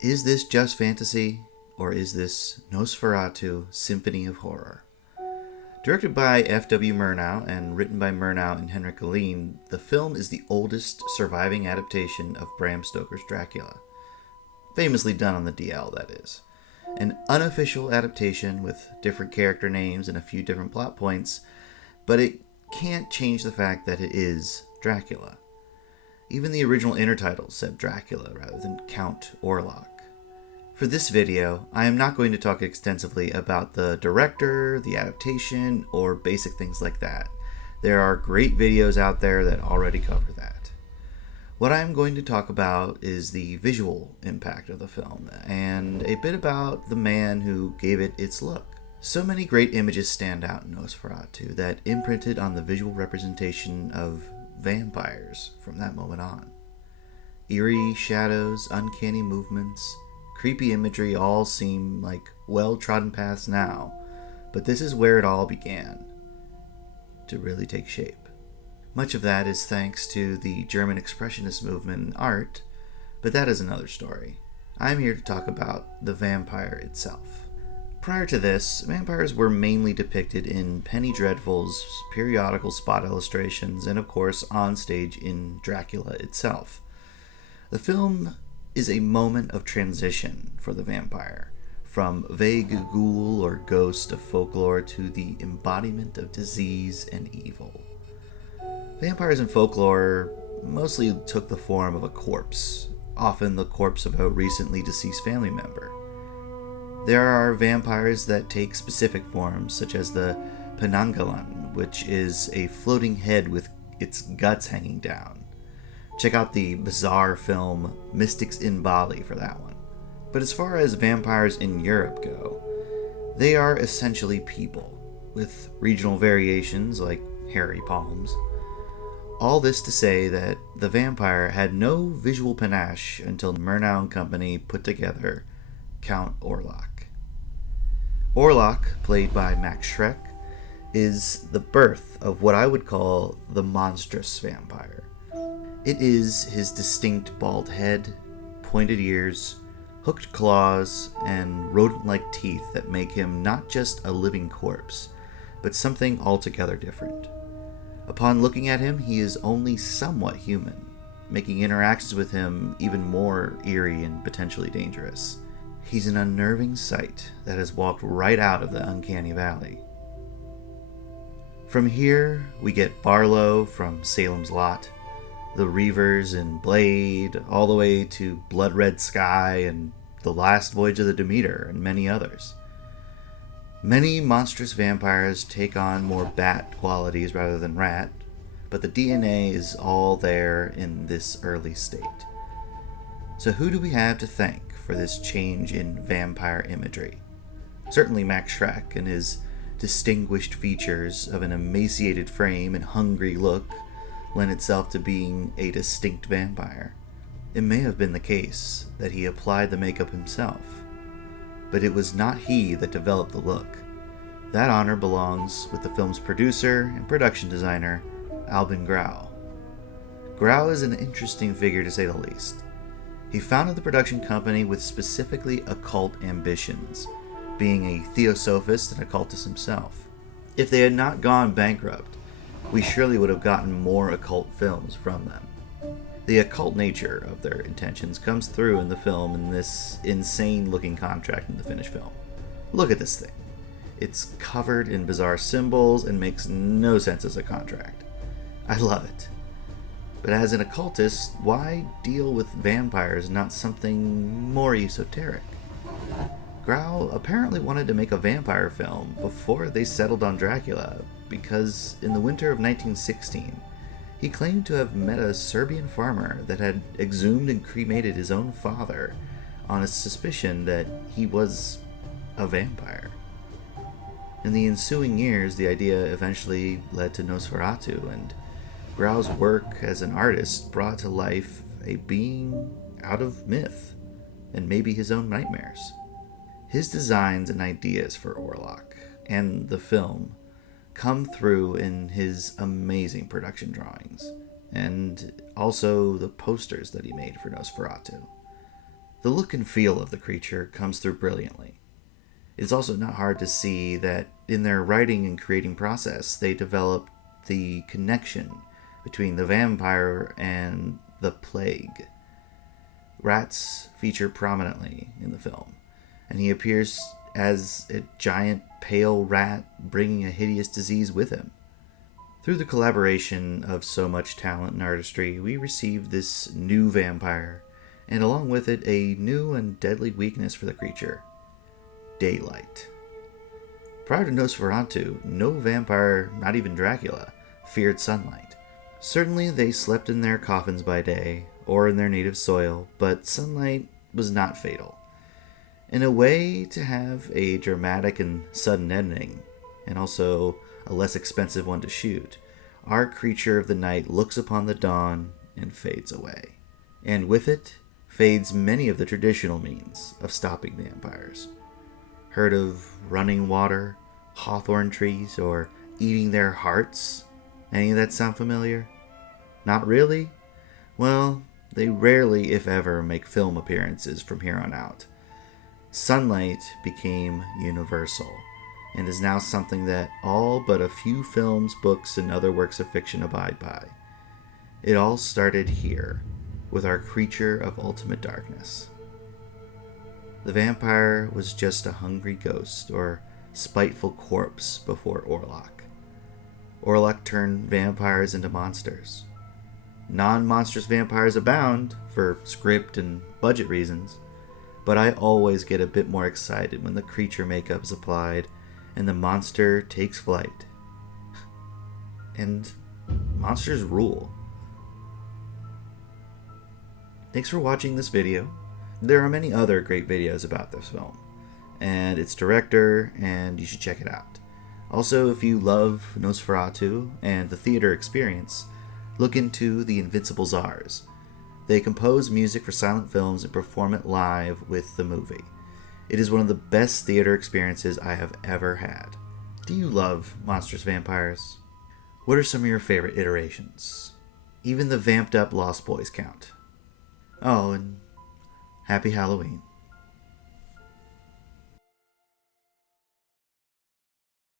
Is this just fantasy, or is this Nosferatu Symphony of Horror? Directed by F.W. Murnau and written by Murnau and Henrik Galeen, the film is the oldest surviving adaptation of Bram Stoker's Dracula. Famously done on the DL, that is. An unofficial adaptation with different character names and a few different plot points, but it can't change the fact that it is Dracula. Even the original intertitle said Dracula rather than Count Orlok. For this video, I am not going to talk extensively about the director, the adaptation, or basic things like that. There are great videos out there that already cover that. What I am going to talk about is the visual impact of the film, and a bit about the man who gave it its look. So many great images stand out in Nosferatu that imprinted on the visual representation of vampires from that moment on. Eerie shadows, uncanny movements, creepy imagery all seem like well-trodden paths now, but this is where it all began to really take shape. Much of that is thanks to the German Expressionist movement in art, but that is another story. I'm here to talk about the vampire itself. Prior to this, vampires were mainly depicted in Penny Dreadful's periodical spot illustrations and, of course, on stage in Dracula itself. The film is a moment of transition for the vampire, from vague ghoul or ghost of folklore to the embodiment of disease and evil. Vampires in folklore mostly took the form of a corpse, often the corpse of a recently deceased family member. There are vampires that take specific forms, such as the Penangalan, which is a floating head with its guts hanging down. Check out the bizarre film Mystics in Bali for that one. But as far as vampires in Europe go, they are essentially people, with regional variations like hairy palms. All this to say that the vampire had no visual panache until Murnau and Company put together Count Orlok. Orlok, played by Max Schreck, is the birth of what I would call the monstrous vampire. It is his distinct bald head, pointed ears, hooked claws, and rodent-like teeth that make him not just a living corpse, but something altogether different. Upon looking at him, he is only somewhat human, making interactions with him even more eerie and potentially dangerous. He's an unnerving sight that has walked right out of the uncanny valley. From here, we get Barlow from Salem's Lot, the Reavers in Blade, all the way to Blood Red Sky and The Last Voyage of the Demeter, and many others. Many monstrous vampires take on more bat qualities rather than rat, but the DNA is all there in this early state. So who do we have to thank for this change in vampire imagery? Certainly Max Schreck and his distinguished features of an emaciated frame and hungry look lend itself to being a distinct vampire. It may have been the case that he applied the makeup himself, but it was not he that developed the look. That honor belongs with the film's producer and production designer, Albin Grau. Grau is an interesting figure to say the least. He founded the production company with specifically occult ambitions, being a theosophist and occultist himself. If they had not gone bankrupt, we surely would have gotten more occult films from them. The occult nature of their intentions comes through in the film in this insane-looking contract in the finished film. Look at this thing. It's covered in bizarre symbols and makes no sense as a contract. I love it. But as an occultist, why deal with vampires and not something more esoteric? Grau apparently wanted to make a vampire film before they settled on Dracula, because in the winter of 1916, he claimed to have met a Serbian farmer that had exhumed and cremated his own father on a suspicion that he was a vampire. In the ensuing years, the idea eventually led to Nosferatu, and Grau's work as an artist brought to life a being out of myth, and maybe his own nightmares. His designs and ideas for Orlok and the film come through in his amazing production drawings, and also the posters that he made for Nosferatu. The look and feel of the creature comes through brilliantly. It's also not hard to see that in their writing and creating process, they developed the connection between the vampire and the plague. Rats feature prominently in the film, and he appears as a giant pale rat bringing a hideous disease with him. Through the collaboration of so much talent and artistry, we received this new vampire, and along with it, a new and deadly weakness for the creature: daylight. Prior to Nosferatu, no vampire, not even Dracula, feared sunlight. Certainly they slept in their coffins by day, or in their native soil, but sunlight was not fatal. In a way to have a dramatic and sudden ending, and also a less expensive one to shoot, our creature of the night looks upon the dawn and fades away. And with it, fades many of the traditional means of stopping vampires. Heard of running water, hawthorn trees, or eating their hearts? Any of that sound familiar? Not really? Well, they rarely, if ever, make film appearances from here on out. Sunlight became universal, and is now something that all but a few films, books, and other works of fiction abide by. It all started here, with our creature of ultimate darkness. The vampire was just a hungry ghost or spiteful corpse before Orlok. Orlok turned vampires into monsters. Non-monstrous vampires abound for script and budget reasons, but I always get a bit more excited when the creature makeup is applied and the monster takes flight. And monsters rule. Thanks for watching this video. There are many other great videos about this film and its director, and you should check it out. Also, if you love Nosferatu and the theater experience, look into the Invincible Czars. They compose music for silent films and perform it live with the movie. It is one of the best theater experiences I have ever had. Do you love monstrous vampires? What are some of your favorite iterations? Even the vamped up Lost Boys count. Oh, and happy Halloween.